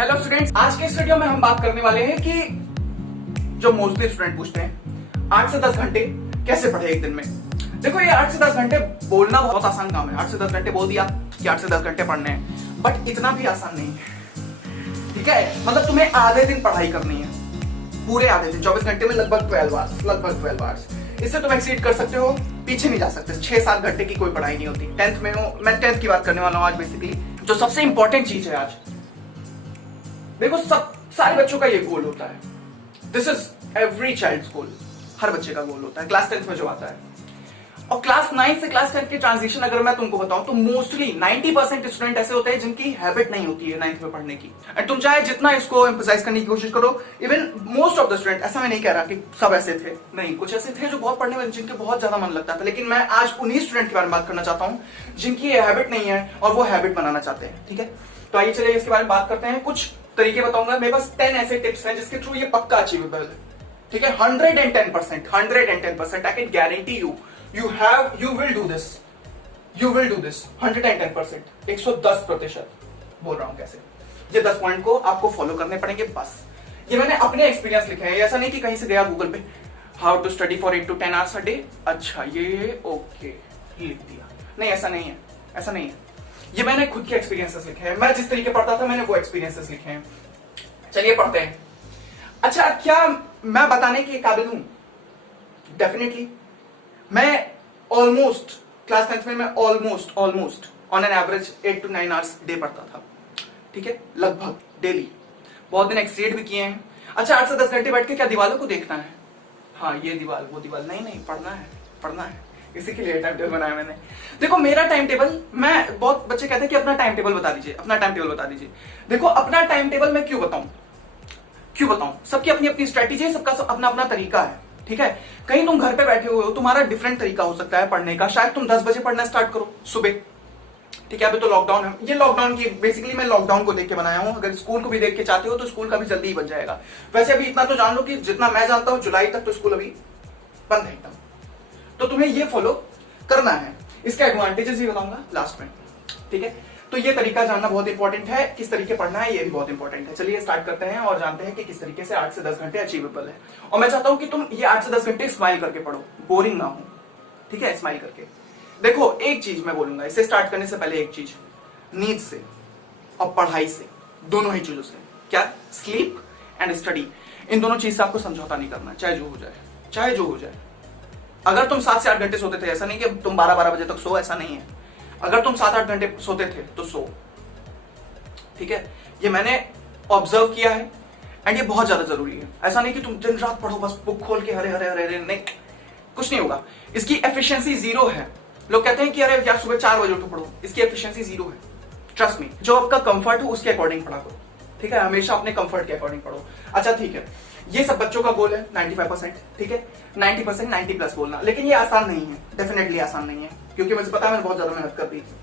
Hello students, आज के इस वीडियो में हम बात करने वाले हैं कि जो मोस्टली स्टूडेंट पूछते हैं 8 से 10 घंटे कैसे पढ़े एक दिन में। देखो, ये 8 से 10 घंटे बोलना बहुत आसान काम है। 8 से 10 घंटे बोल दिया कि 8 से 10 घंटे पढ़ने हैं, बट इतना भी आसान नहीं है। ठीक है, मतलब तुम्हें आधे दिन पढ़ाई करनी है, पूरे आधे दिन 24 घंटे में लगभग 12 आवर्स। इससे तुम एक्सीड कर सकते हो, पीछे नहीं जा सकते। 6-7 घंटे की कोई पढ़ाई नहीं होती। 10th में हो, मैं 10th की बात करने वाला हूँ आज। बेसिकली जो सबसे इंपॉर्टेंट चीज है आज, देखो, सब सारे बच्चों का ये गोल होता है। दिस इज एवरी चाइल्ड्स गोल, हर बच्चे का गोल होता है क्लास 10th में जो आता है। और क्लास 9 से क्लास 10th के ट्रांजिशन अगर मैं तुमको बताऊं तो मोस्टली 90% स्टूडेंट ऐसे होते हैं जिनकी हैबिट नहीं होती है 9th में पढ़ने की। एंड तुम चाहे जितना इसको एम्फसाइज करने की कोशिश करो, even most of the student, ऐसा मैं नहीं कह रहा कि सब ऐसे थे, नहीं, कुछ ऐसे थे जो बहुत पढ़ने में जिनके बहुत ज्यादा मन लगता था। लेकिन मैं आज उन्हीं स्टूडेंट के बारे में बात करना चाहता हूं जिनकी ये हैबिट नहीं है और वो हैबिट बनाना चाहते हैं। ठीक है, तो आइए चलिए इसके बारे में बात करते हैं। कुछ तरीके बताऊंगा, मेरे पास 10 ऐसे टिप्स हैं जिसके थ्रू ये पक्का अचीवेबल है। ठीक है, 110%, I can guarantee you, you will do this 110%, 110% बोल रहा हूं। कैसे? ये 10 पॉइंट को आपको फॉलो करने पड़ेंगे बस। ये मैंने अपने एक्सपीरियंस लिखे हैं, ऐसा नहीं कि कहीं से गया गूगल पे how to study for 8 to 10 hours a day, अच्छा ये ओके लिख दिया। नहीं, ऐसा नहीं है, ऐसा नहीं है। ये मैंने खुद के एक्सपीरियंसेस लिखे हैं। मैं जिस तरीके पढ़ता था मैंने वो एक्सपीरियंसेस लिखे हैं। चलिए पढ़ते हैं। अच्छा, क्या मैं बताने के काबिल हूं? डेफिनेटली। मैं ऑलमोस्ट क्लास 10th में मैं almost on an average 8 to 9 hours day पढ़ता था। ठीक है, लगभग डेली। बहुत दिन एक्सीड भी किए हैं। अच्छा, 8 से 10 घंटे बैठ के क्या दीवारों को देखना है? हाँ, ये दीवार वो दीवार नहीं, पढ़ना है। इसी के लिए टाइम टेबल बनाया मैंने। देखो, मेरा टाइम टेबल, मैं, बहुत बच्चे कहते हैं कि अपना टाइम टेबल बता दीजिए। देखो, अपना टाइम टेबल मैं क्यों बताऊं? सबकी अपनी अपनी स्ट्रेटेजी है, सबका अपना अपना तरीका है। ठीक है, कहीं तुम घर पे बैठे हुए हो, तुम्हारा डिफरेंट तरीका हो सकता है पढ़ने का। शायद तुम 10 बजे पढ़ना स्टार्ट करो सुबह। ठीक है, अभी तो लॉकडाउन है। ये लॉकडाउन की, बेसिकली मैं लॉकडाउन को देख के बनाया हूं। अगर स्कूल को भी देख के चाहते हो तो स्कूल का भी जल्दी ही बन जाएगा। वैसे अभी इतना तो जान लो कि जितना मैं जानता हूं जुलाई तक तो स्कूल अभी बंद है एकदम। तो तुम्हें ये फॉलो करना है। इसके एडवांटेजेस भी बताऊंगा लास्ट में। ठीक है, तो ये तरीका जानना बहुत इंपॉर्टेंट है। किस तरीके पढ़ना है ये भी बहुत इंपॉर्टेंट है। चलिए स्टार्ट करते हैं और जानते हैं कि किस तरीके से 8 से 10 घंटे अचीवेबल है। और मैं चाहता हूं कि तुम ये 8 से 10 घंटे स्माइल करके पढ़ो, बोरिंग ना हो। ठीक है, स्माइल करके। देखो, एक चीज मैं बोलूंगा इसे स्टार्ट करने से पहले, एक चीज, नींद से और पढ़ाई से, दोनों ही चीजों से, क्या? स्लीप एंड स्टडी, इन दोनों चीज से आपको समझौता नहीं करना, चाहे जो हो जाए। अगर तुम 7 से 8 घंटे सोते थे, ऐसा नहीं कि तुम 12 बजे तक सो, ऐसा नहीं है। अगर तुम 7-8 घंटे सोते थे तो सो। ठीक है, ये मैंने ऑब्जर्व किया है एंड ये बहुत ज्यादा जरूरी है। ऐसा नहीं कि तुम दिन रात पढ़ो बस बुक खोल के, हरे, नहीं, कुछ नहीं होगा। इसकी एफिशिएंसी 0 है। लोग कहते हैं कि अरे यार सुबह 4 बजे उठो पढ़ो, इसकी एफिशिएंसी 0 है। ट्रस्ट मी, जो आपका कंफर्ट हो उसके अकॉर्डिंग पढ़ा करो। ठीक है, हमेशा अपने कंफर्ट के अकॉर्डिंग पढ़ो। अच्छा ठीक है, ये सब बच्चों का गोल है 95%। ठीक है, 90%, 90+ बोलना। लेकिन ये आसान नहीं है, डेफिनेटली आसान नहीं है, क्योंकि मुझे पता है मैंने बहुत ज्यादा मेहनत कर दी थी।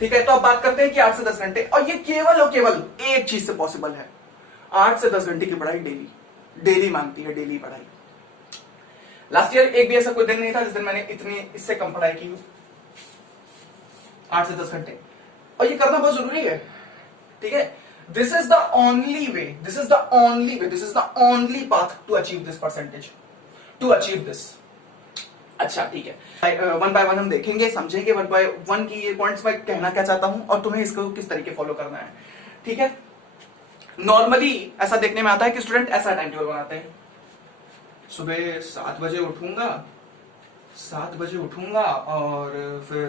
ठीक है, तो अब बात करते हैं कि 8 से 10 घंटे, और ये केवल और केवल एक चीज से पॉसिबल है। 8 से 10 घंटे की पढ़ाई डेली मांगती है, डेली पढ़ाई। लास्ट ईयर एक भी ऐसा कोई दिन नहीं था जिस दिन मैंने इससे कम पढ़ाई की हो। 8 से 10 घंटे, और ये करना बहुत जरूरी है। ठीक है, this is the only way, this is the only path to achieve this percentage, to achieve this. अच्छा ठीक है, वन बाय वन हम देखेंगे, समझेंगे 1 by 1 की ये पॉइंट्स मैं कहना क्या चाहता हूं और तुम्हें इसको किस तरीके फॉलो करना है। ठीक है, नॉर्मली ऐसा देखने में आता है कि स्टूडेंट ऐसा टाइम टेबल बनाते हैं, सुबह 7 बजे उठूंगा और फिर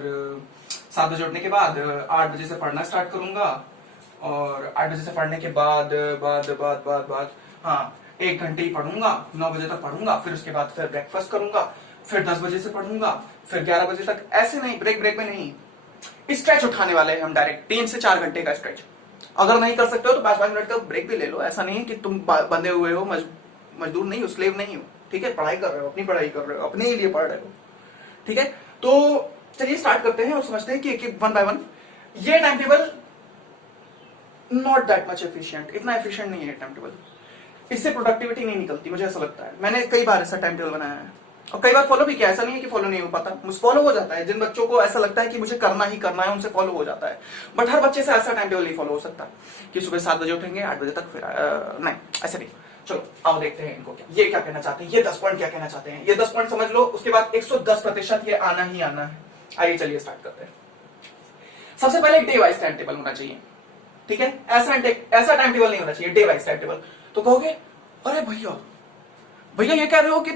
7 बजे उठने के बाद 8 बजे से पढ़ना स्टार्ट करूंगा, और 8 बजे से पढ़ने के बाद हाँ 1 घंटे ही पढ़ूंगा, 9 बजे तक पढ़ूंगा, फिर उसके बाद फिर ब्रेकफास्ट करूंगा, फिर 10 बजे से पढ़ूंगा, फिर 11 बजे तक। ऐसे नहीं, ब्रेक में नहीं, स्ट्रेच उठाने वाले हैं हम डायरेक्ट 3 से 4 घंटे का स्ट्रेच। अगर नहीं कर सकते हो तो 5-5 मिनट का ब्रेक भी ले लो। ऐसा नहीं है कि तुम बंधे हुए हो, मजदूर नहीं हो, स्लेव नहीं हो। ठीक है, पढ़ाई कर रहे हो, अपनी पढ़ाई कर रहे हो, अपने ही लिए पढ़ रहे हो। ठीक है, तो चलिए स्टार्ट करते हैं और समझते हैं कि एक 1 by 1 ये time table not that much efficient, इतना एफिशिएंट नहीं है टाइम टेबल। इससे प्रोडक्टिविटी नहीं निकलती, मुझे ऐसा लगता है। मैंने कई बार ऐसा टाइम टेबल बनाया है, और कई बार फॉलो भी किया, ऐसा नहीं है कि फॉलो नहीं हो पाता, मुझे फॉलो हो जाता है। जिन बच्चों को ऐसा लगता है कि मुझे करना ही करना है उनसे फॉलो हो जाता है, बट हर बच्चे से ऐसा टाइम टेबल नहीं फॉलो हो सकता कि सुबह 7 बजे उठेंगे 8 बजे तक, फिर नहीं, ऐसे नहीं। चलो आओ देखते हैं इनको ये क्या कहना चाहते हैं, ये 10 पॉइंट क्या कहना चाहते हैं। ये 10 पॉइंट समझ लो, उसके बाद 110% ये आना ही आना है। आइए चलिए स्टार्ट करते हैं। सबसे पहले डे वाइज टाइम टेबल होना चाहिए, ठीक है। ऐसा टाइम टेबल नहीं होना चाहिए, डे वाइज टाइम टेबल। तो कहोगे अरे भैया ये कह रहे हो कि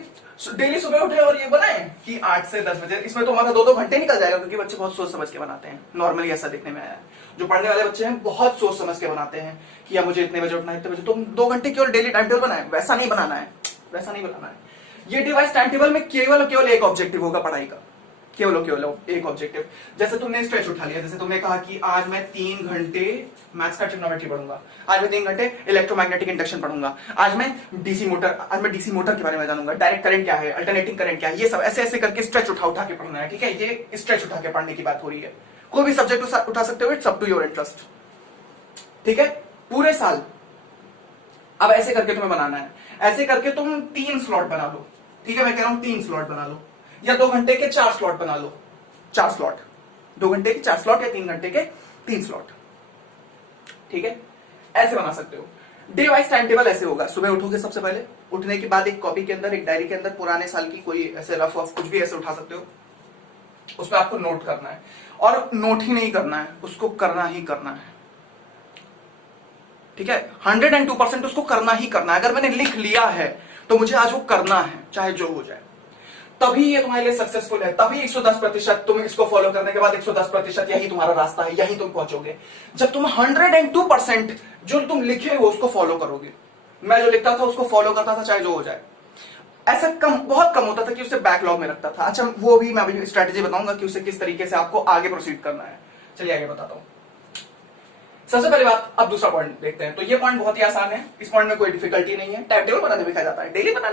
डेली सुबह उठे और ये बनाए कि 8 से 10 बजे, इसमें तो हमारा 2-2 घंटे निकल जाएगा, क्योंकि बच्चे बहुत सोच समझ के बनाते हैं। नॉर्मली ऐसा देखने में आया है, जो पढ़ने वाले बच्चे हैं बहुत सोच समझ के बनाते हैं कि यार मुझे इतने बजे उठना है, इतने बजे, तुम 2 घंटे केवल डेली टाइम टेबल बनाए, वैसा नहीं बनाना है, वैसा नहीं बनाना है। ये डिवाइस टाइम टेबल में केवल एक ऑब्जेक्टिव होगा पढ़ाई का, केवल एक ऑब्जेक्टिव। जैसे तुमने स्ट्रेच उठा लिया, जैसे तुमने कहा कि आज मैं 3 घंटे मैथ्स का ट्रिग्नोमेट्री पढ़ूंगा, आज मैं 3 घंटे इलेक्ट्रोमैग्नेटिक इंडक्शन पढ़ूंगा, आज मैं डीसी मोटर के बारे में जानूंगा, डायरेक्ट करंट क्या है, अल्टरनेटिंग करंट क्या है, ये सब ऐसे ऐसे करके स्ट्रेच उठा के पढ़ना है, ठीक है। ये स्ट्रेच उठा के पढ़ने की बात हो रही है। कोई भी सब्जेक्ट उठा सकते हो, it's up to your interest, ठीक है, पूरे साल। अब ऐसे करके तुम्हें बनाना है, ऐसे करके तुम 3 स्लॉट बना लो, ठीक है। मैं कह रहा हूं 3 स्लॉट बना लो, या 2 घंटे के 4 स्लॉट बना लो, 4 स्लॉट, 2 घंटे के 4 स्लॉट या 3 घंटे के 3 स्लॉट, ठीक है। ऐसे बना सकते हो। डे वाइज टाइम टेबल ऐसे होगा, सुबह उठोगे, सबसे पहले उठने के बाद एक कॉपी के अंदर, एक डायरी के अंदर पुराने साल की कोई ऐसे रफ कुछ भी ऐसे उठा सकते हो, उसमें आपको नोट करना है। और नोट ही नहीं करना है, उसको करना ही करना है, ठीक है। 102% उसको करना ही करना है। अगर मैंने लिख लिया है तो मुझे आज वो करना है, चाहे जो हो जाए, तभी ये तुम्हारे लिए सक्सेसफुल है। तभी 110% तुम इसको फॉलो करने के बाद 110% यही तुम्हारा रास्ता है, यही तुम पहुंचोगे। जब तुम 102% जो तुम लिखे हो उसको फॉलो करोगे। मैं जो लिखता था उसको फॉलो करता था, चाहे जो हो जाए। ऐसा बहुत कम होता था कि उसे बैकलॉग में रखता था। अच्छा, वो भी मैं अभी स्ट्रेटेजी बताऊंगा कि उसे किस तरीके से आपको आगे प्रोसीड करना है। चलिए आगे बताता हूं। सबसे पहली बात, अब दूसरा पॉइंट देखते हैं। तो ये पॉइंट बहुत ही आसान है, इस पॉइंट में कोई डिफिकल्टी नहीं है। टाइम टेबल बनाने में लिखा जाता है, डेली बना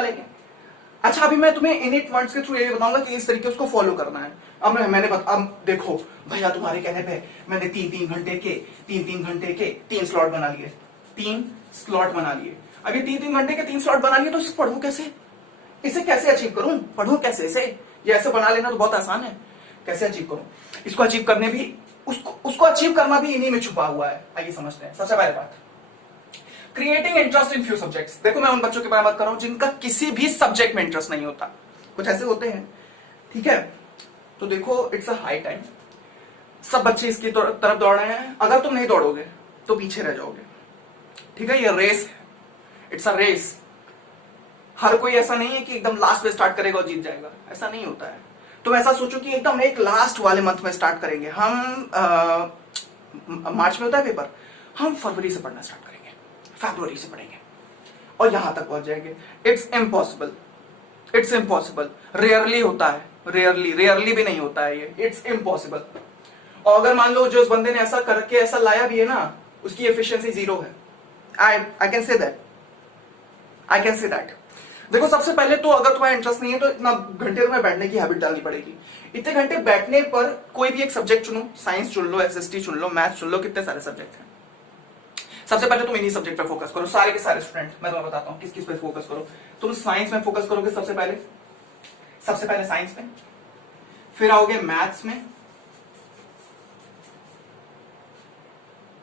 लेंगे। अच्छा, अभी मैं तुम्हें इनिट वर्ड्स के थ्रू ये बताऊंगा कि इस तरीके उसको फॉलो करना है। अब देखो भैया, तुम्हारे कहने पे मैंने 3 घंटे के 3 स्लॉट बना लिए, 3 स्लॉट बना लिए। अब ये 3 घंटे के 3 स्लॉट बना लिए, तो इसे पढ़ूं कैसे, इसे कैसे अचीव करूं, पढ़ूं कैसे इसे? ये ऐसे बना लेना तो बहुत आसान है, कैसे अचीव करूं? इसको अचीव करने भी, उसको अचीव करना भी इन्हीं में छुपा हुआ है। आइए समझते हैं। सबसे पहले बात, creating interest in few subjects. देखो, मैं उन बच्चों के बारे में बात कर रहा हूं जिनका किसी भी सब्जेक्ट में इंटरेस्ट नहीं होता। कुछ ऐसे होते हैं, ठीक है। तो देखो, इट्स अ हाई टाइम, सब बच्चे इसकी तरफ दौड़ रहे हैं। अगर तुम नहीं दौड़ोगे तो पीछे रह जाओगे, ठीक है। ये रेस है, इट्स अ रेस। हर कोई ऐसा नहीं है कि एकदम लास्ट में स्टार्ट करेगा और जीत जाएगा, ऐसा नहीं होता है। तुम ऐसा सोचो कि एकदम एक लास्ट वाले मंथ में स्टार्ट करेंगे। हम मार्च में होता है पेपर, हम फरवरी से पढ़ना स्टार्ट करेंगे, फरवरी से पढ़ेंगे और यहां तक पहुंच जाएंगे। It's impossible. रेयरली होता है, रेयरली भी नहीं होता है ये, इट्स इम्पॉसिबल। और अगर मान लो जो उस बंदे ने ऐसा करके ऐसा लाया भी है ना, उसकी एफिशिएंसी 0 है। I can say that. देखो, सबसे पहले तो अगर तुम्हारा इंटरेस्ट नहीं है तो इतना घंटे तुम्हें बैठने की हैबिट डालनी पड़ेगी। इतने घंटे बैठने पर कोई भी एक सब्जेक्ट चुनो, साइंस चुन लो, एसएसटी चुन लो, मैथ्स चुन लो, कितने सारे सब्जेक्ट हैं। सबसे पहले तुम इन्हीं सब्जेक्ट पर फोकस करो, सारे के सारे स्टूडेंट। मैं तुम्हें बताता हूं किस किस पे फोकस करो। तुम साइंस में फोकस करोगे सबसे पहले साइंस में, फिर आओगे मैथ्स में,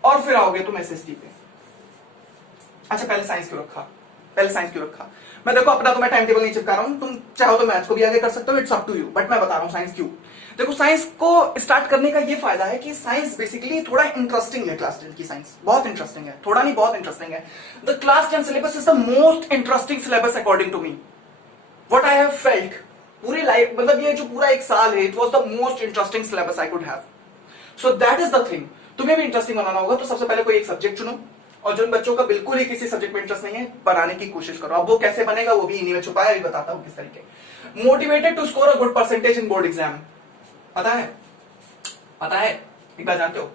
और फिर आओगे तुम एसएसटी पे। अच्छा, पहले साइंस क्यों रखा? मैं देखो, अपना तो मैं टाइम टेबल नहीं चिपका रहा हूं, तुम चाहो तो मैथ्स को भी आगे कर सकते हो, it's up to you. But मैं बता रहा हूं साइंस क्यों। देखो, साइंस को स्टार्ट करने का ये फायदा है कि साइंस बेसिकली थोड़ा इंटरेस्टिंग है। क्लास 10 की साइंस बहुत इंटरेस्टिंग है, थोड़ा नहीं बहुत इंटरेस्टिंग है। The class 10 syllabus is the most interesting syllabus according to me, what I have felt. पूरी लाइफ, मतलब ये जो पूरा एक साल है, it was the most interesting syllabus I could have. So that is the thing. तुम्हें भी इंटरेस्टिंग बनाना होगा तो सबसे पहले कोई एक सब्जेक्ट चुनो, और जिन बच्चों का बिल्कुल ही किसी सब्जेक्ट में इंटरेस्ट नहीं है, बनाने की कोशिश करो। अब वो कैसे बनेगा वो भी इन्हीं में छुपा है, अभी बताता हूं किस तरीके। Motivated to score a good percentage in board exam. पता है, एक बार जानते हो,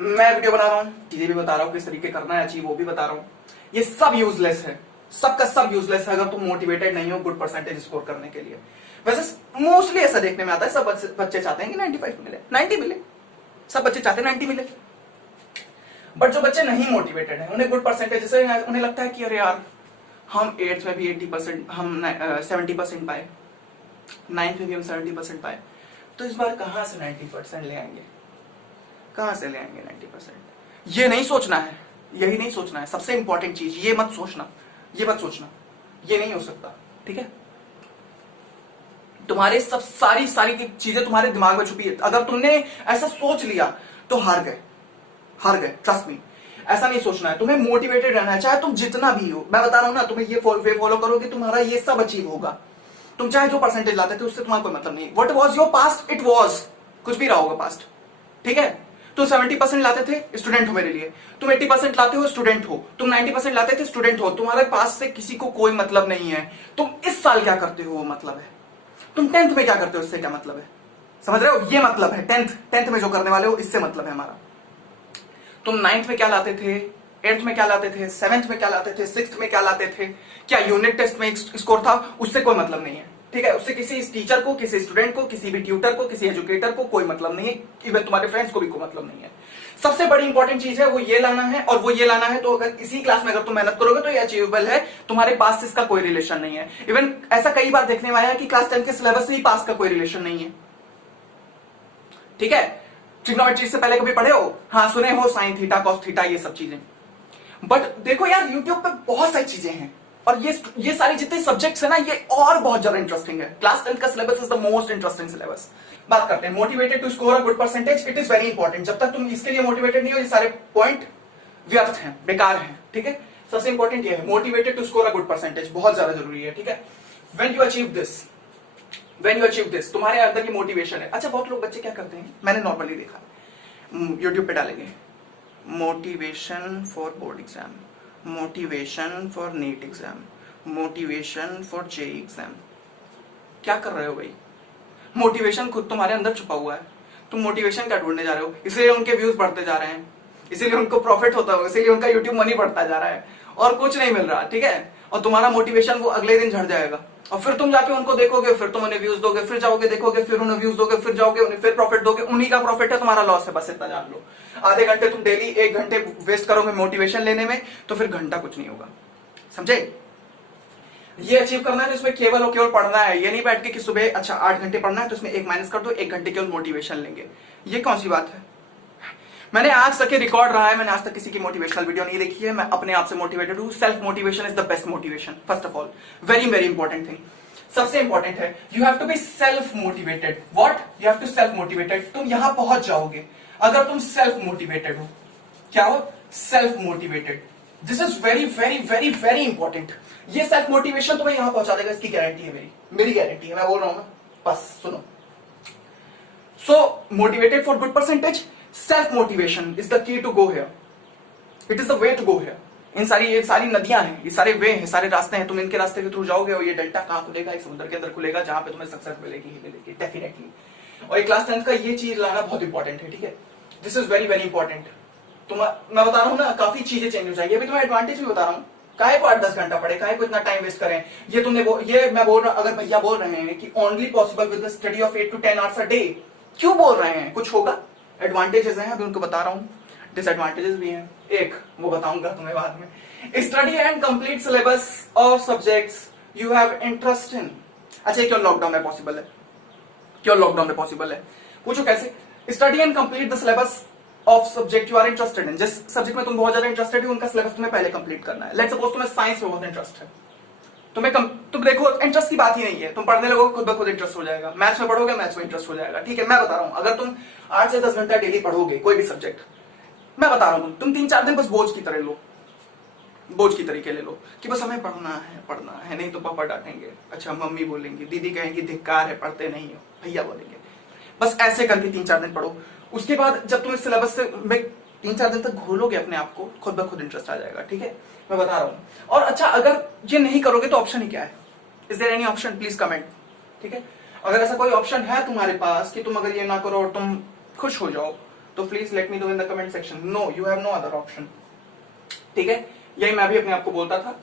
मैं वीडियो बना रहा हूं, चीजें भी बता रहा हूं किस तरीके करना है अचीव, वो भी बता रहा हूं। ये सब यूजलेस है, सबका सब यूजलेस है अगर तुम मोटिवेटेड नहीं हो गुड परसेंटेज स्कोर करने के लिए। वैसे मोस्टली ऐसा देखने में आता है, सब बच्चे चाहते हैं कि 95 मिले, 90 मिले, सब बच्चे चाहते हैं 90 मिले। बट जो बच्चे नहीं मोटिवेटेड हैं, उन्हें गुड परसेंटेज से उन्हें लगता है कि अरे यार हम 8th में भी 80%, हम 70% पाए, 9th में भी हम 70% पाए, तो इस बार कहां से 90% ले आएंगे? कहां से ले आएंगे 90%? ये नहीं सोचना है, यही नहीं सोचना है। सबसे इंपॉर्टेंट चीज ये मत सोचना, ये मत सोचना, ये नहीं हो सकता, ठीक है? तुम्हारे सब सारी चीजें तुम्हारे दिमाग में छुपी है। अगर तुमने ऐसा सोच लिया तो हार गए, हार गए, ट्रस्ट मी। ऐसा नहीं सोचना है, तुम्हें मोटिवेटेड रहना है, चाहे तुम जितना भी हो। मैं बता रहा हूं ना, तुम्हें ये वे फॉलो करोगे, तुम्हारा ये सब अचीव होगा। तुम चाहे जो परसेंटेज लाते थे उससे तुम्हारा कोई मतलब नहीं। What was your past, it was, कुछ भी रहा होगा पास्ट, ठीक है? तुम 70% लाते थे, स्टूडेंट हो मेरे लिए। तुम 80% लाते हो, स्टूडेंट हो। तुम 90% लाते थे, स्टूडेंट हो। तुम्हारे पास से किसी को कोई मतलब नहीं है। तुम इस साल क्या करते हो वो मतलब है। तुम 10th में क्या करते हो इससे क्या मतलब है, समझ रहे हो? ये मतलब है 10th में जो करने वाले हो, इससे मतलब है हमारा। तुम 9th में क्या लाते थे, 8th में क्या लाते थे, 7th में क्या लाते थे, 6th में क्या लाते थे, क्या यूनिट टेस्ट में स्कोर था, उससे कोई मतलब नहीं है, ठीक है? उससे किसी टीचर को, किसी स्टूडेंट को, किसी भी ट्यूटर को, किसी एजुकेटर को कोई मतलब नहीं है। इवन तुम्हारे फ्रेंड्स को भी कोई मतलब नहीं है। सबसे बड़ी इंपॉर्टेंट चीज है वो ये लाना है, और वो ये लाना है तो अगर इसी क्लास में अगर तुम मेहनत करोगे तो ये अचीवेबल है। तुम्हारे पास इसका कोई रिलेशन नहीं है। इवन ऐसा कई बार देखने में आया है कि क्लास 10 के सिलेबस से ही पास का कोई रिलेशन नहीं है, ठीक है? ट्रिग्नोमेट्री से पहले कभी पढ़े हो? हाँ, सुने हो, साइन थीटा, कॉस थीटा, ये सब चीजें। बट देखो यार, यूट्यूब पे बहुत सारी चीजें हैं, और ये सारी जितने सब्जेक्ट्स है ना, ये और बहुत ज्यादा इंटरेस्टिंग है। क्लास 10 का syllabus is the most interesting syllabus. बात करते हैं motivated to score a good percentage. It is very important. जब तक तुम इसके लिए मोटिवेटेड नहीं हो, ये सारे पॉइंट व्यर्थ हैं, बेकार हैं, ठीक है? सबसे इंपॉर्टेंट ये है, motivated to score a good percentage, बहुत ज्यादा जरूरी है, ठीक है? व्हेन यू अचीव दिस, तुम्हारे अंदर की मोटिवेशन है। अच्छा, बहुत लोग बच्चे क्या करते हैं, मैंने नॉर्मली देखा, यूट्यूब पे डालेंगे motivation for board exam, motivation for NEET exam, motivation for JEE exam. क्या कर रहे हो भाई? मोटिवेशन खुद तुम्हारे अंदर छुपा हुआ है। तुम मोटिवेशन क्या ढूंढने जा रहे हो? इसलिए उनके व्यूज बढ़ते जा रहे हैं, इसीलिए उनको प्रॉफिट होता होगा, इसीलिए उनका यूट्यूब मनी बढ़ता जा रहा है, और कुछ नहीं मिल रहा, ठीक है? और तुम्हारा मोटिवेशन वो अगले दिन झड़ जाएगा, और फिर तुम जाके उनको देखोगे, फिर तुम उन्हें व्यूज दोगे, फिर जाओगे देखोगे, फिर उन्हें व्यूज दोगे, फिर जाओगे उन्हें फिर प्रॉफिट दोगे। उन्हीं का प्रॉफिट है, तुम्हारा लॉस है, बस इतना जान लो। आधे घंटे तुम डेली 1 घंटे वेस्ट करोगे मोटिवेशन लेने में, तो फिर घंटा कुछ नहीं होगा, समझे? ये अचीव करना है तो इसमें केवल और केवल पढ़ना है। ये नहीं बैठ के कि सुबह अच्छा 8 घंटे पढ़ना है तो इसमें 1 माइनस कर दो, 1 घंटे केवल मोटिवेशन लेंगे। ये कौन सी बात है? मैंने आज तक रिकॉर्ड रहा है, मैंने आज तक किसी की मोटिवेशनल वीडियो नहीं देखी है। मैं अपने आप से मोटिवेटेड हूं। Self motivation is the best motivation. First of all, very very important thing, सबसे इंपॉर्टेंट है, you have to be self motivated. What? You have to self motivated. तुम यहां पहुंच जाओगे अगर तुम सेल्फ मोटिवेटेड हो। क्या हो? Self motivated. This is very very very very important. ये सेल्फ मोटिवेशन तुम्हें यहां पहुंचा देगा, इसकी गारंटी है, मेरी गारंटी है। मैं बोल रहा हूं ना, बस सुनो। So motivated for good percentage, self motivation is the key to go here, it is the way to go here. ये सारी नदियां हैं, ये सारे वे हैं, सारे रास्ते हैं। तुम इनके रास्ते के थ्रू जाओगे और ये डेल्टा कहां खुलेगा? एक समुद्र के अंदर खुलेगा, जहां पे तुम्हें सक्सेस मिलेगी ही मिलेगी, डेफिनेटली। और ये क्लास 10 का ये चीज लाना बहुत इंपॉर्टेंट है, ठीक है? This is very very important. मैं बता रहा हूं ना, काफी चीजें चेंज हो जाएंगी। अभी तुम्हें एडवांटेज भी बता रहा हूं। काहे को 8-10 घंटा पढ़े, काहे को इतना टाइम वेस्ट करें? ये मैं बोल रहा, अगर भैया बोल रहे हैं कि only possible with the study of 8 to 10 hours a day, क्यों बोल रहे हैं? कुछ होगा, एडवांटेजेस हैं, अभी उनको बता रहा हूं। डिसएडवांटेजेस भी हैं, एक वो बताऊंगा तुम्हें बाद में। Study and complete syllabus of subjects you have interest इन। अच्छा, क्यों लॉकडाउन में पॉसिबल है? क्यों लॉकडाउन में पॉसिबल है? पूछो कैसे? Study and complete the syllabus of subject you are interested in. जिस सब्जेक्ट में तुम बहुत ज्यादा इंटरेस्टेड हो, उनका सिलेबस तुम्हें पहले कंप्लीट करना है। लेट्स सपोज तुम्हें साइंस में बहुत इंटरेस्ट है, तुम देखो इंटरेस्ट की बात ही नहीं है, तुम पढ़ने लगोगे खुद ब खुद इंटरेस्ट हो जाएगा। मैथ्स में पढ़ोगे, मैथ्स में इंटरेस्ट हो जाएगा, ठीक है? मैं बता रहा हूं, अगर तुम 8 से 10 घंटा डेली पढ़ोगे कोई भी सब्जेक्ट, मैं बता रहा हूं, तुम 3-4 दिन बस बोझ की तरह लो, बोझ की तरीके ले लो कि बस हमें पढ़ना है, नहीं तो पापा डांटेंगे, अच्छा मम्मी बोलेंगी, दीदी कहेंगी धिक्कार है, पढ़ते नहीं हो, भैया बोलेंगे। बस ऐसे करके 3-4 दिन पढ़ो। उसके बाद जब तुम इस सिलेबस से 3-4 दिन तक घोलोगे अपने आप को, खुद ब खुद इंटरेस्ट आ जाएगा, ठीक है? मैं बता रहा हूं। और अच्छा, अगर ये नहीं करोगे तो ऑप्शन ही क्या है? Is there any option? Please comment, ठीक है? अगर ऐसा कोई ऑप्शन है तुम्हारे पास कि तुम अगर ये ना करो और तुम खुश हो जाओ, तो please let me know in the comment section. No, you have no other option, ठीक है? यही मैं भी अपने आप को बोलता था,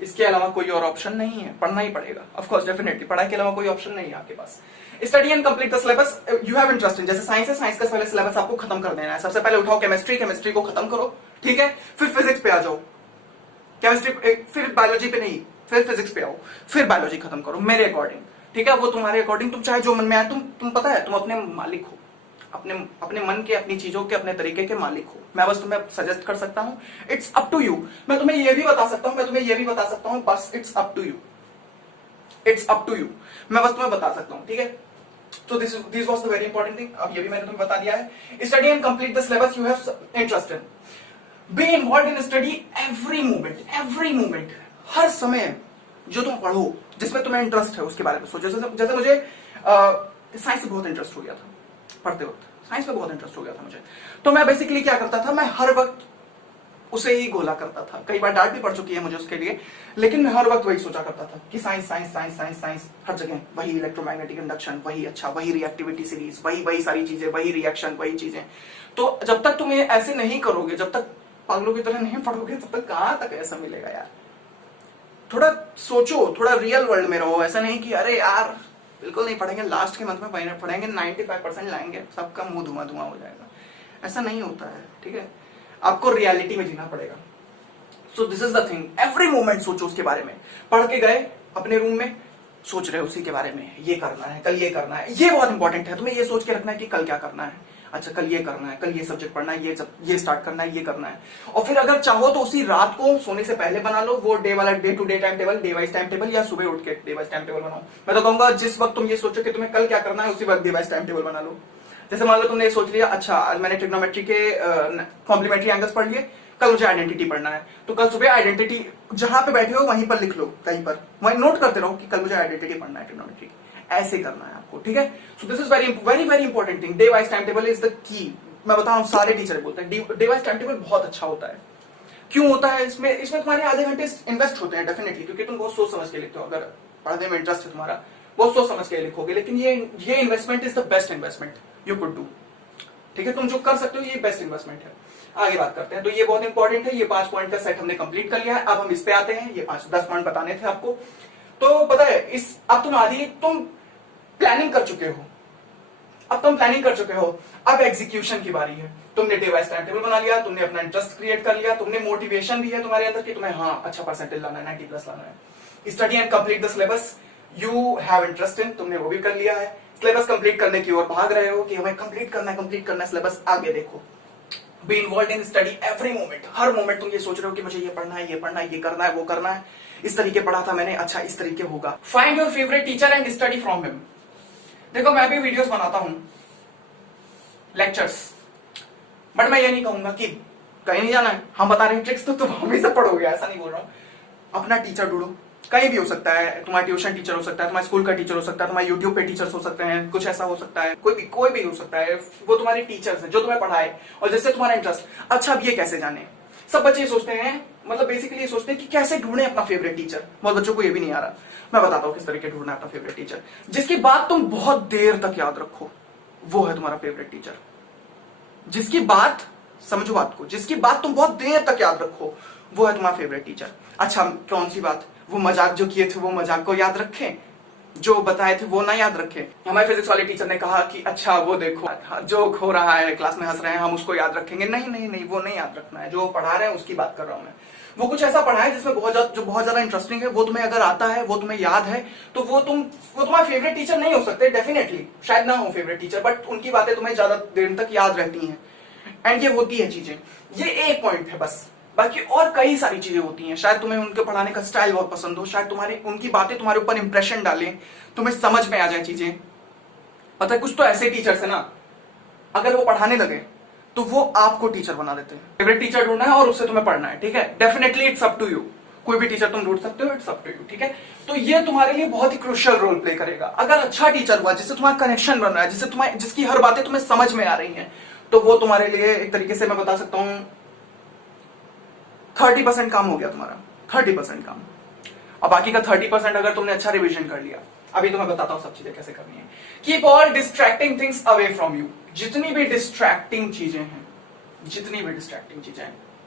इसके अलावा कोई और ऑप्शन नहीं है, पढ़ना ही पड़ेगा। ऑफ कोर्स, डेफिनेटली, पढ़ाई के अलावा कोई ऑप्शन नहीं है आपके पास। Study and complete the syllabus you have interest in. जैसे साइंस है, साइंस का पहले सिलेबस आपको खत्म कर देना है। सबसे पहले उठाओ केमिस्ट्री, केमिस्ट्री को खत्म करो, ठीक है? फिर फिजिक्स पे आ जाओ, केमिस्ट्री फिर बायोलॉजी पे नहीं, फिर फिजिक्स पे आओ, फिर बायोलॉजी खत्म करो मेरे अकॉर्डिंग, ठीक है। वो तुम्हारे अकॉर्डिंग, तुम चाहे जो मन में आए, तुम पता है तुम अपने मालिक हो, अपने मन के, अपनी चीजों के, अपने तरीके के मालिक हो। मैं बस तुम्हें सजेस्ट कर सकता हूं, इट्स अप टू यू। मैं तुम्हें ये भी बता सकता हूं, बस it's up to you, it's up to you. मैं बस तुम्हें बता सकता हूं, ठीक है। तो this was the very important thing. अब ये भी मैंने तुम्हें बता दिया है। Study and complete the syllabus you have interest in. Be involve in study every moment, हर समय जो तुम पढ़ो, जिसमें तुम्हें इंटरेस्ट है उसके बारे में सोचो। जैसे मुझे साइंस से बहुत इंटरेस्ट हो गया था, पढ़ते वक्त साइंस में बहुत इंटरेस्ट हो गया था मुझे। तो मैं बेसिकली क्या करता था, मैं हर वक्त उसे ही गोला करता था। कई बार डांट भी पड़ चुकी है मुझे उसके लिए, लेकिन मैं हर वक्त वही सोचा करता था कि science science science science science, हर जगह वही इलेक्ट्रोमैग्नेटिक इंडक्शन, वही अच्छा, वही रिएक्टिविटी सीरीज, वही सारी चीजें, वही रिएक्शन, वही चीजें। तो जब तक तुम ये ऐसे नहीं करोगे, जब तक पागलों की तरह नहीं पढ़ोगे, तब तक कहां तक ऐसा मिलेगा यार। थोड़ा सोचो, थोड़ा रियल वर्ल्ड में रहो। ऐसा नहीं कि अरे यार बिल्कुल नहीं पढ़ेंगे, लास्ट के मंथ में पढ़ेंगे, 95% लाएंगे, सबका मुंह धुआं धुआं हो जाएगा। ऐसा नहीं होता है, ठीक है। आपको रियलिटी में जीना पड़ेगा। So this is the thing, every moment सोचो उसके बारे में। पढ़ के गए अपने रूम में, सोच रहे हो उसी के बारे में, ये करना है, कल ये करना है। ये बहुत इंपॉर्टेंट है, तुम्हें ये सोच के रखना है कि कल क्या करना है। अच्छा कल ये करना है, कल ये सब्जेक्ट पढ़ना है, ये स्टार्ट करना है, ये करना है। और फिर अगर चाहो तो उसी रात को सोने से पहले बना लो वो डे वाला, day to day time table, day wise time table, या सुबह उठ के डे वाइज टाइम टेबल बनाओ। मैं तो कहूंगा जिस वक्त तुम ये सोचो कि तुम्हें कल क्या करना है, उसी वक्त डे वाइज टाइम टेबल बना लो। जैसे मान लो तुमने ये सोच लिया, अच्छा आज मैंने ट्रिग्नोमेट्री के कॉम्प्लीमेंट्री एंगल्स पढ़ लिए, कल मुझे आइडेंटिटी पढ़ना है, तो कल सुबह आइडेंटिटी जहां पे बैठे हो वहीं पर लिख लो, कहीं पर वहीं नोट करते रहो कि कल मुझे आइडेंटिटी पढ़ना है, ट्रिग्नोमेट्री। ऐसे करना है आपको, ठीक है। So this is very very very important thing. Day wise time table is the की। मैं बताऊं, सारे टीचर बोलते हैं डे वाइज टाइम टेबल बहुत अच्छा होता है। क्यों होता है? इसमें तुम्हारे आधे घंटे इन्वेस्ट होते हैं डेफिनेटली, क्योंकि तुम बहुत सोच समझ के लिखते हो। अगर पढ़ने में इंटरेस्ट है तुम्हारा, बहुत सोच समझ के लिखोगे। लेकिन ये investment is the best investment you could do, ठीक है। तुम जो कर सकते हो ये बेस्ट इन्वेस्टमेंट है। आगे बात करते हैं। तो ये बहुत इंपॉर्टेंट है। ये 5 पॉइंट का सेट हमने कंप्लीट कर लिया है। अब हम इस पे आते हैं। ये 5-10 पॉइंट बताने थे आपको। तो पता है अब तुम प्लानिंग कर चुके हो, अब एग्जीक्यूशन की बारी है। तुमने डे वाइज टाइम टेबल बना लिया, तुमने अपना इंटरेस्ट क्रिएट कर लिया, तुमने मोटिवेशन भी है तुम्हारे अंदर कि तुम्हें हाँ अच्छा परसेंटेज लाना है, 90+ लाना है। Study and complete the syllabus you have interest इन, तुमने वो भी कर लिया है। सिलेबस कंप्लीट करने की ओर भाग रहे हो कि हमें कंप्लीट करना है सिलेबस। आगे देखो, B involve in study every moment, her moment तुम ये सोच रहे हो कि मुझे ये पढ़ना है, ये करना है, वो करना है। इस तरीके पढ़ा था मैंने, अच्छा इस तरीके होगा। Find your favourite teacher and study from him. देखो मैं भी वीडियोस बनाता हूं, लेक्चर्स, बट मैं ये नहीं कहूंगा कि कहीं नहीं जाना है, हम बता रहे हैं ट्रिक्स तो तुम हमें से पढ़ोगे, ऐसा नहीं बोल रहा हूं। अपना टीचर ढूंढो, कहीं भी हो सकता है। तुम्हारा ट्यूशन टीचर हो सकता है, तुम्हारे स्कूल का टीचर हो सकता है, तुम्हारे यूट्यूब पे टीचर्स हो सकते हैं, कुछ ऐसा हो सकता है, कोई भी हो सकता है। वो तुम्हारे टीचर्स है जो तुम्हें पढ़ाए और जिससे तुम्हारा इंटरेस्ट। अच्छा अब ये कैसे जाने? सब बच्चे सोचते हैं, मतलब बेसिकली ये सोचते हैं कि कैसे ढूंढे अपना फेवरेट टीचर। बहुत बच्चों को ये भी नहीं आ रहा। मैं बताता हूं किस तरीके ढूंढना अपना फेवरेट टीचर। जिसकी बात तुम बहुत देर तक याद रखो, वो है तुम्हारा फेवरेट टीचर। जिसकी बात, समझो बात को, जिसकी बात तुम बहुत देर तक याद रखो, वो है तुम्हारा फेवरेट टीचर। अच्छा कौन सी बात? वो मजाक जो किए थे वो मजाक को याद रखें, जो बताए थे वो ना याद रखें। हमारे फिजिक्स वाले टीचर ने कहा कि अच्छा वो देखो जोक हो रहा है, क्लास में हंस रहे हैं, हम उसको याद रखेंगे। नहीं, वो नहीं याद रखना है। जो पढ़ा रहे हैं उसकी बात कर रहा हूं मैं। वो कुछ ऐसा पढ़ा है जिसमें बहुत ज्यादा इंटरेस्टिंग है, वो तुम्हें अगर आता है, वो तुम्हें याद है, तो वो तुम्हारा फेवरेट टीचर नहीं हो सकते डेफिनेटली, शायद ना हो फेवरेट टीचर, बट उनकी बातें तुम्हें ज्यादा देर तक याद रहती हैं। एंड ये होती है चीजें। ये एक पॉइंट है बस, बाकी और कई सारी चीजें होती हैं। शायद तुम्हें उनके पढ़ाने का स्टाइल बहुत पसंद हो, शायद उनकी बातें तुम्हारे ऊपर इंप्रेशन डालें, तुम्हें समझ में आ जाए चीजें। पता है कुछ तो ऐसे टीचर्स है ना, अगर वो पढ़ाने लगे तो वो आपको टीचर बना देते हैं। फेवरेट टीचर ढूंढना है और उससे तुम्हें पढ़ना है, ठीक है। Definitely it's up to you. कोई भी टीचर तुम ढूंढ सकते हो, इट्स अप टू यू, ठीक है। तो ये तुम्हारे लिए बहुत ही क्रूशियल रोल प्ले करेगा। अगर अच्छा टीचर हुआ जिससे तुम्हारा कनेक्शन बन रहा है, जिसकी हर बातें तुम्हें समझ में आ रही हैं, तो वो तुम्हारे लिए एक तरीके से मैं बता सकता हूं 30% काम हो गया तुम्हारा, 30% काम। और बाकी का 30% अगर तुमने अच्छा रिवीजन कर लिया। अभी तो मैं बताता हूं सब चीजें कैसे करनी है। Keep all distracting things away from you. जितनी भी डिस्ट्रैक्टिंग चीजें हैं,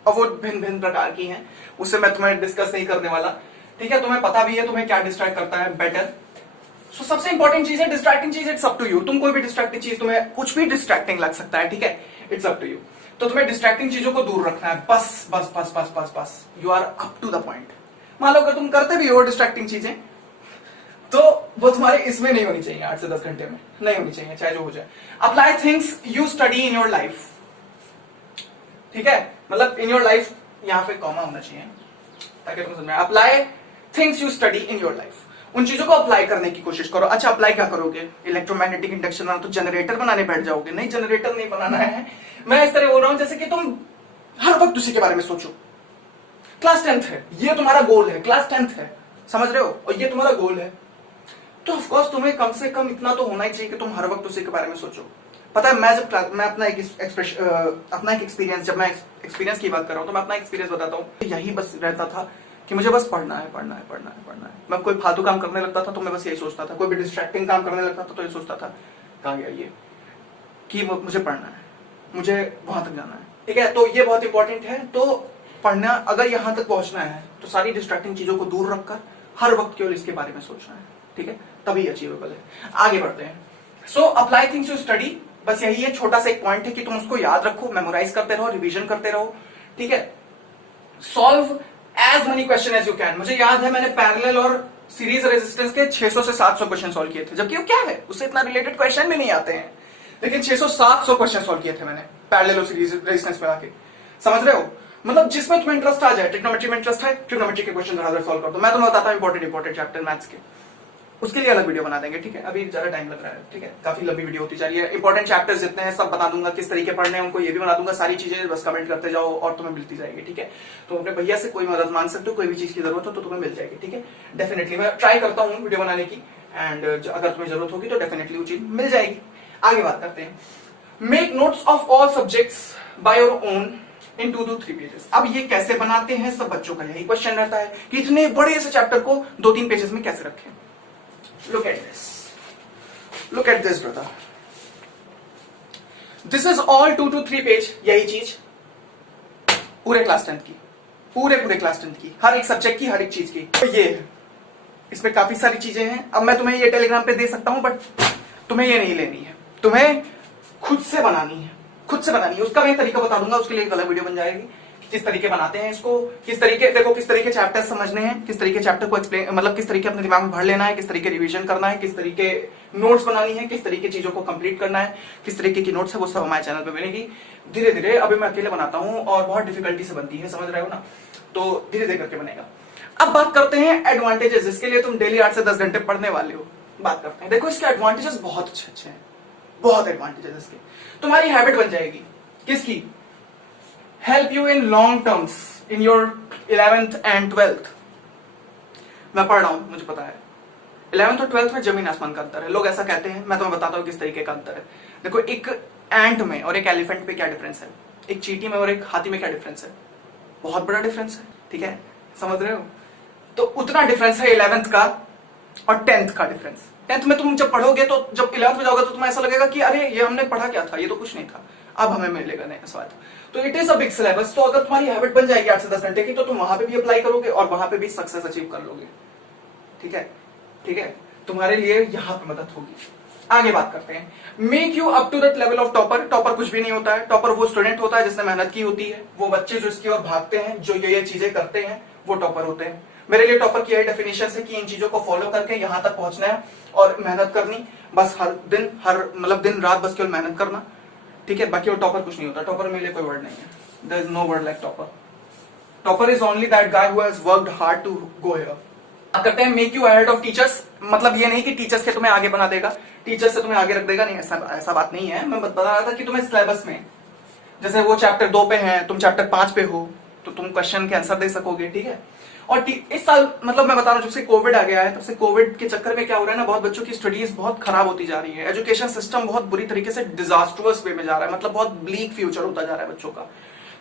और वो भिन्न प्रकार की हैं, उससे मैं तुम्हें डिस्कस नहीं करने वाला, ठीक है। तुम्हें पता भी है तुम्हें क्या डिस्ट्रैक्ट करता है, बेटर सो सबसे इंपॉर्टेंट चीज है डिस्ट्रैक्टिंग चीज, इट्स अप टू यू। तुम कोई भी डिस्ट्रैक्टिंग चीज, तुम्हें कुछ भी डिस्ट्रैक्टिंग लग सकता है, ठीक है, इट्स अप टू यू। तो तुम्हें डिस्ट्रैक्टिंग चीजों को दूर रखना है, बस बस बस बस बस बस, you are up to the point. मान लो अगर तुम करते भी हो डिस्ट्रैक्टिंग चीजें, तो वो तुम्हारे इसमें नहीं होनी चाहिए, 8 से 10 घंटे में नहीं होनी चाहिए, चाहे जो हो जाए। Apply things you study in your life, ठीक है, मतलब इन योर लाइफ, यहां पे कॉमा होना चाहिए ताकि तुम समझ में। Apply things you study in your life, उन चीजों को अप्लाई करने की कोशिश करो। अच्छा, अप्लाई क्या करोगे? इलेक्ट्रोमैग्नेटिक इंडक्शन बनाना, तो जनरेटर बनाने बैठ जाओगे? नहीं, जनरेटर नहीं बनाना है। मैं इस तरह बोल रहा हूं जैसे कि तुम हर वक्त उसी के बारे में सोचो। क्लास 10th है, ये तुम्हारा गोल है, क्लास 10th है, समझ रहे हो, और ये तुम्हारा गोल है, तो ऑफकोर्स तुम्हें कम से कम इतना तो होना ही चाहिए कि तुम हर वक्त उसी के बारे में सोचो। पता है, मैं अपना एक एक्सपीरियंस, जब मैं एक्सपीरियंस की बात कर रहा हूं तो मैं अपना एक्सपीरियंस बताता हूं। यही बस रहता था कि मुझे बस पढ़ना है, पढ़ना है, पढ़ना है, पढ़ना है। मैं कोई फालतू काम करने लगता था तो मैं बस यही सोचता था, कोई भी डिस्ट्रैक्टिंग काम करने लगता था तो ये सोचता था कहां गया ये, कि मुझे पढ़ना है, मुझे वहां तक जाना है, ठीक है। तो ये बहुत इंपॉर्टेंट है। तो पढ़ना, अगर यहां तक पहुंचना है तो सारी डिस्ट्रैक्टिंग चीजों को दूर रखकर हर वक्त केवल इसके बारे में सोचना है, ठीक है, तभी अचीवेबल है। आगे बढ़ते हैं। So apply things to study, बस यही है, छोटा सा एक पॉइंट है कि तुम उसको याद रखो, मेमोराइज करते रहो, रिवीजन करते रहो, ठीक है। Solve as many question as you can. मुझे याद है मैंने पैरेलल और सीरीज रेजिस्टेंस के 600 से 700 क्वेश्चन सॉल्व किए थे, जबकि वो क्या है, उससे इतना रिलेटेड क्वेश्चन भी नहीं आते हैं, लेकिन 600-700 क्वेश्चन सॉल्व किए थे मैंने पैरेलल और सीरीज रेजिस्टेंस में आके, समझ रहे हो। मतलब जिसमें तुम्हें इंटरेस्ट आ जाए, ट्रिग्नोमेट्री में इंटरेस्ट है, ट्रिग्नोमेट्री के क्वेश्चन सॉल्व कर दो। मैं तुम्हें बताता हूं इंपॉर्टेंट चैप्टर मैथ्स के, उसके लिए अलग वीडियो बना देंगे, ठीक है, अभी ज्यादा टाइम लग रहा है, ठीक है, काफी लंबी वीडियो होती जा रही है। इंपॉर्टेंट चैप्टर्स जितने हैं सब बता दूंगा, किस तरीके पढ़ने हैं उनको ये भी बता दूंगा, सारी चीजें बस कमेंट करते जाओ और तुम्हें मिलती जाएगी, ठीक है। तो अपने भैया से कोई मदद मांग सकते हो, कोई भी चीज की जरूरत हो तो तुम्हें मिल जाएगी, ठीक है। डेफिनेटली मैं ट्राई करता हूँ वीडियो बनाने की, एंड अगर तुम्हें जरूरत होगी तो डेफिनेटली वो चीज मिल जाएगी। आगे बात करते हैं। Make notes of all subjects by your own in 2 to 3 pages. अब ये कैसे बनाते हैं, सब बच्चों का यही क्वेश्चन रहता है कि इतने बड़े से चैप्टर को 2-3 पेजेस में कैसे रखें। Look at this. Look at this, brother. This is all 2 to 3 page, यही चीज पूरे क्लास 10th की, पूरे क्लास 10th की, हर एक सब्जेक्ट की, हर एक चीज की। तो ये है, इसमें काफी सारी चीजें हैं। अब मैं तुम्हें ये टेलीग्राम पे दे सकता हूं, बट तुम्हें ये नहीं लेनी है, तुम्हें खुद से बनानी है, खुद से बनानी है। उसका मैं तरीका बता दूंगा, उसके लिए एक अलग वीडियो बन जाएगी, किस तरीके बनाते हैं इसको, किस तरीके, देखो किस तरीके चैप्टर समझने हैं, किस तरीके चैप्टर को एक्सप्लेन, मतलब किस तरीके अपने दिमाग में भर लेना है, किस तरीके रिवीजन करना है, किस तरीके नोट्स बनानी है, किस तरीके चीजों को कंप्लीट करना है, किस तरीके की नोट्स है, वो सब हमारे चैनल पे मिलेगी धीरे धीरे। अभी मैं अकेले बनाता हूं और बहुत डिफिकल्टी से बनती है, समझ रहे हो ना, तो धीरे धीरे करके बनेगा। अब बात करते हैं एडवांटेजेस, जिसके लिए तुम डेली 8 से 10 घंटे पढ़ने वाले हो। बात करते हैं, देखो इसके एडवांटेजेस बहुत अच्छे हैं, बहुत एडवांटेजेस इसके। तुम्हारी हैबिट बन जाएगी, किसकी? Help you in long terms in your 11th and 12th। मैं पढ़ रहा हूं, मुझे पता है 11th और 12th में जमीन आसमान का अंतर है, लोग ऐसा कहते हैं, मैं तुम्हें बताता हूं किस तरीके का अंतर है। देखो, एक एंट में और एक एलिफेंट पे क्या डिफरेंस है, एक चींटी में और एक हाथी में क्या डिफरेंस है, बहुत बड़ा डिफरेंस है, ठीक है, समझ रहे हो। तो उतना डिफरेंस है 11th का और 10th का डिफरेंस। 10th में तुम जब पढ़ोगे तो जब 11th में जाओगे तो तुम्हें ऐसा लगेगा कि अरे ये हमने पढ़ा क्या था, ये तो कुछ नहीं था, अब हमें मिलेगा नया स्वाद। तो it is a big syllabus. तो अगर तुम्हारी हैबिट बन जाएगी 8 से 10 घंटे की, तो तुम वहां पे भी अप्लाई करोगे और वहां पे भी सक्सेस अचीव कर लोगे, ठीक है, ठीक है, तुम्हारे लिए यहां पे मदद होगी। आगे बात करते हैं। Make you up to that level of topper. Topper कुछ भी नहीं होता है, टॉपर वो स्टूडेंट होता है जिसने मेहनत की होती है, वो बच्चे जो इसकी ओर भागते हैं, जो ये चीजें करते हैं, वो टॉपर होते हैं। मेरे लिए टॉपर की यही डेफिनेशन है कि इन चीजों को फॉलो करके यहां तक पहुंचना है और मेहनत करनी, बस हर दिन, मतलब दिन रात बस केवल मेहनत करना, ठीक है, बाकी वो टॉपर कुछ नहीं होता। टॉपर मेरे लिए कोई वर्ड नहीं है, there is no word like topper. Topper is only that guy who has worked hard to go here. अब करते हैं make you ahead of teachers. मतलब ये नहीं कि टीचर्स के तुम्हें आगे बना देगा, टीचर्स से तुम्हें आगे रख देगा, नहीं, ऐसा बात नहीं है। मैं बता रहा था कि तुम्हें सिलेबस में, जैसे वो चैप्टर 2 पे है, तुम चैप्टर 5 पे हो, तो तुम क्वेश्चन के आंसर दे सकोगे, ठीक है। और इस साल, मतलब मैं बता रहा हूँ, जब से कोविड आ गया है तब से कोविड के चक्कर में क्या हो रहा है ना, बहुत बच्चों की स्टडीज बहुत खराब होती जा रही है, एजुकेशन सिस्टम बहुत बुरी तरीके से डिजास्टर्स वे में जा रहा है, मतलब बहुत ब्लीक फ्यूचर होता जा रहा है बच्चों का।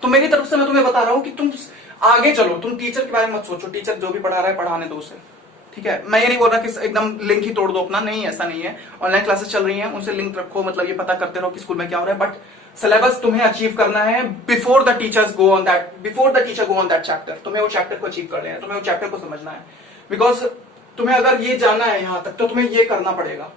तो मेरी तरफ से मैं तुम्हें बता रहा हूँ कि तुम आगे चलो, तुम टीचर के बारे में मत सोचो, टीचर जो भी पढ़ा रहा है पढ़ाने दो उसे, ठीक है। मैं ये नहीं बोल रहा कि एकदम लिंक ही तोड़ दो अपना, नहीं, ऐसा नहीं है। ऑनलाइन क्लासेस चल रही हैं, उनसे लिंक रखो, मतलब ये पता करते रहो कि स्कूल में क्या हो रहा है, बट सिलेबस तुम्हें अचीव करना है before the teacher go on that chapter. तुम्हें वो चैप्टर को अचीव कर लेना है, तुम्हें वो चैप्टर को समझना है, बिकॉज तुम्हें अगर ये जानना है यहां तक तो तुम्हें ये करना पड़ेगा,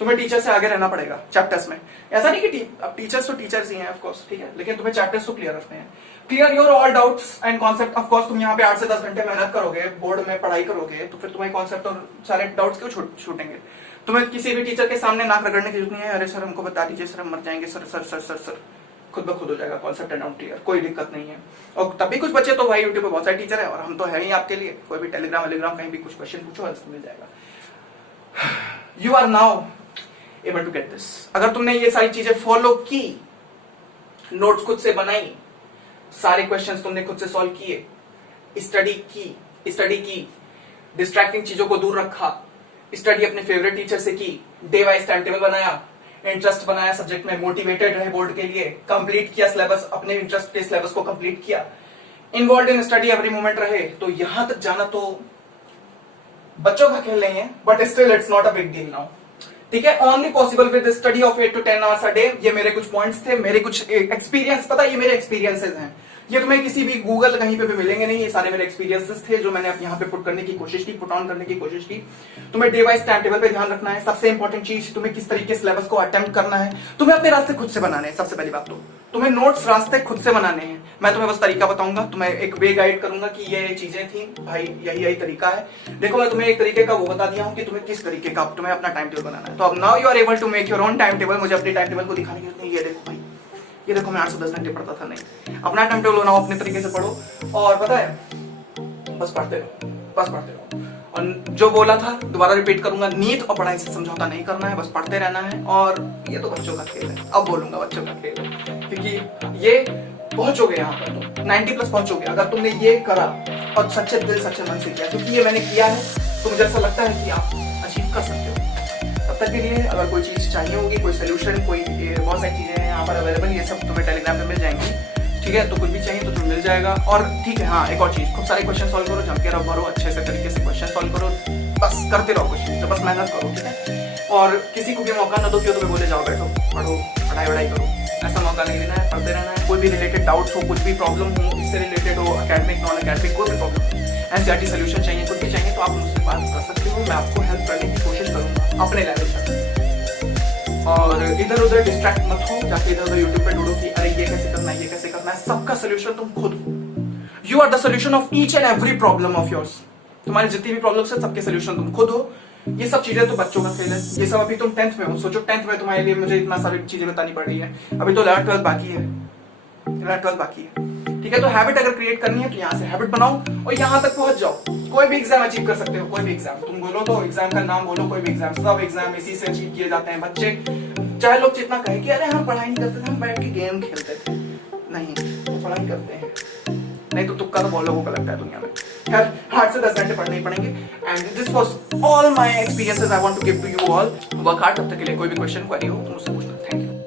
तुम्हें टीचर से आगे रहना पड़ेगा चैप्टर्स में। ऐसा नहीं कि अब टीचर्स तो टीचर्स ही हैं ऑफ कोर्स, ठीक है, लेकिन तुम्हें चैप्टर्स तो क्लियर रखने हैं। Clear your all doubts and concept. Of course तुम यहाँ पे 8 से 10 घंटे मेहनत करोगे, बोर्ड में पढ़ाई करोगे, तो फिर तुम्हें कॉन्सेप्ट और सारे डाउट्स क्यों छूटेंगे। तुम्हें किसी भी टीचर के सामने नाक रगड़ने की जरूरत नहीं है, अरे सर हमको बता दीजिए, सर हम मर जाएंगे, sir sir sir sir sir खुद ब खुद हो जाएगा कॉन्सेप्ट एंड डाउट क्लियर, कोई दिक्कत नहीं है। और तभी कुछ बच्चे तो भाई यूट्यूब पे बहुत सारे टीचर है और हम तो है ही आपके लिए, कोई भी टेलीग्राम वेलीग्राम कहीं भी कुछ क्वेश्चन पूछो आंसर मिल जाएगा। You are now able to get this. अगर तुमने ये सारी चीजें फॉलो की, नोट्स खुद से बनाई, सारे क्वेश्चंस तुमने खुद से सॉल्व किए, स्टडी की, डिस्ट्रैक्टिंग चीजों को दूर रखा, स्टडी अपने फेवरेट टीचर से की, डे वाइज टाइम टेबल बनाया, इंटरेस्ट बनाया सब्जेक्ट में, मोटिवेटेड रहे बोर्ड के लिए, कंप्लीट किया सिलेबस, अपने इंटरेस्ट के सिलेबस को कंप्लीट किया, involve in study every moment रहे, तो यहां तक जाना तो बच्चों का खेल नहीं है, but still it's not a big deal now, ठीक है। Only possible with study of 8 to 10 hours a day. ये मेरे कुछ पॉइंट्स थे, मेरे कुछ एक्सपीरियंस, पता है ये मेरे एक्सपीरियंसेस हैं, ये तुम्हें किसी भी गूगल कहीं पे भी मिलेंगे नहीं, ये सारे मेरे एक्सपीरियंसेस थे जो मैंने यहाँ पे पुट करने की कोशिश की, पुट ऑन करने की कोशिश की। तुम्हें डे वाइज टाइम टेबल पे ध्यान रखना है, सबसे इंपॉर्टेंट चीज तुम्हें किस तरीके सिलेबस को अटेम्प्ट करना है, तुम्हें अपने रास्ते खुद से बनाने हैं। सबसे पहली बात तो तुम्हें नोट्स रास्ते खुद से बनाने हैं, मैं तुम्हें बस तरीका बताऊंगा, तुम्हें एक वे गाइड करूंगा कि ये चीजें थी भाई, यही तरीका है। देखो मैं तुम्हें एक तरीके का वो बता दिया हूँ कि तुम्हें किस तरीके का तुम्हें अपना टाइम टेबल बनाना है। तो अब now you are able to make your own time table. मुझे अपने टाइम टेबल को दिखाने की जरूरत नहीं, ये देखो भाई, ये देखो मैं 8 से 10 घंटे पढ़ता था, नहीं, अपना टाइम टेबल बनाओ, अपने तरीके से पढ़ो, और पता है बस पढ़ते रहो, बस पढ़ते रहो। और जो बोला था दोबारा रिपीट करूंगा, नीट और पढ़ाई से समझौता नहीं करना है, बस पढ़ते रहना है। और ये तो बच्चों का खेल है, अब बोलूंगा बच्चों का खेल है, क्योंकि ये पहुंचोगे यहाँ पर तो 90+ पहुंचोगे अगर तुमने ये करा और सच्चे दिल सच्चे मन से किया, क्योंकि ये मैंने किया है तो मुझे ऐसा लगता है कि आप अचीव कर सकते हो। तब तक के लिए अगर कोई चीज चाहिए होगी, कोई सोल्यूशन, कोई बहुत सारी चीजें हैं यहाँ पर अवेलेबल, ये सब तुम्हें टेलीग्राम पे मिल जाएंगी, ठीक है। तो कुछ भी चाहिए तो तुम्हें मिल जाएगा। और ठीक है, हाँ एक और चीज, खूब सारे क्वेश्चन सॉल्व करो, जम के रहो, भरो, अच्छे से तरीके से क्वेश्चन सॉल्व करो, बस करते रहो कुछ, तो बस मेहनत करो, ठीक है। और किसी को भी मौका ना दो कि तुम्हें बोले जाओ बैठो पढ़ो, पढ़ाई करो, ऐसा मौका नहीं लेना है, पढ़ते रहना है। कोई भी रिलेटेड डाउट्स हो, कुछ भी प्रॉब्लम हो, इससे रिलेटेड हो, अकेडमिक नॉन अकेडमिक कोई भी प्रॉब्लम हो, एनसीईआरटी सोल्यूशन चाहिए, कुछ भी चाहिए तो आप मुझसे बात कर सकते हो, मैं आपको हेल्प करने की कोशिश करूंगा अपने लेवल तक। और इधर उधर डिस्ट्रैक्ट मत हो, जाके इधर उधर यूट्यूब पे ढूंढो कि अरे ये कैसे करना है, ये कैसे करना है। सबका सोल्यूशन तुम खुद हो। You are the solution of each and every problem of yours. तुम्हारी जितनी भी प्रॉब्लम्स है सबके सोल्यूशन तुम खुद हो। ये सब चीजें तो बच्चों का खेल है, ये सब अभी तुम 10th में हो, सोचो 10th में तुम्हारे लिए मुझे इतना सारी चीजें बतानी पड़ रही है, अभी तो 11th 12th बाकी है, 11th 12th बाकी है, ठीक है। तो हैबिट अगर क्रिएट करनी है तो यहाँ से हैबिट बनाओ और यहाँ तक पहुंच जाओ। कोई भी एग्जाम अचीव कर सकते हो, कोई भी एग्जाम तुम बोलो तो एग्जाम का नाम बोलो, कोई भी एग्जाम, सब एग्जाम इसी से अचीव किए जाते हैं। बच्चे चाहे लोग जितना कहे कि अरे हम पढ़ाई नहीं करते थे, हम बैठ के गेम खेलते थे, नहीं वो पढ़ाई करते हैं, नहीं तो तुक्का तो बहुत लोगों का लगता है दुनिया में। खैर 8 से 10 घंटे पढ़ने ही पड़ेंगे। And this was all my experiences I want to give to you all. Work hard. तब तक के लिए कोई भी क्वेश्चन क्वेरी हो तो मुझसे पूछना। Thank you.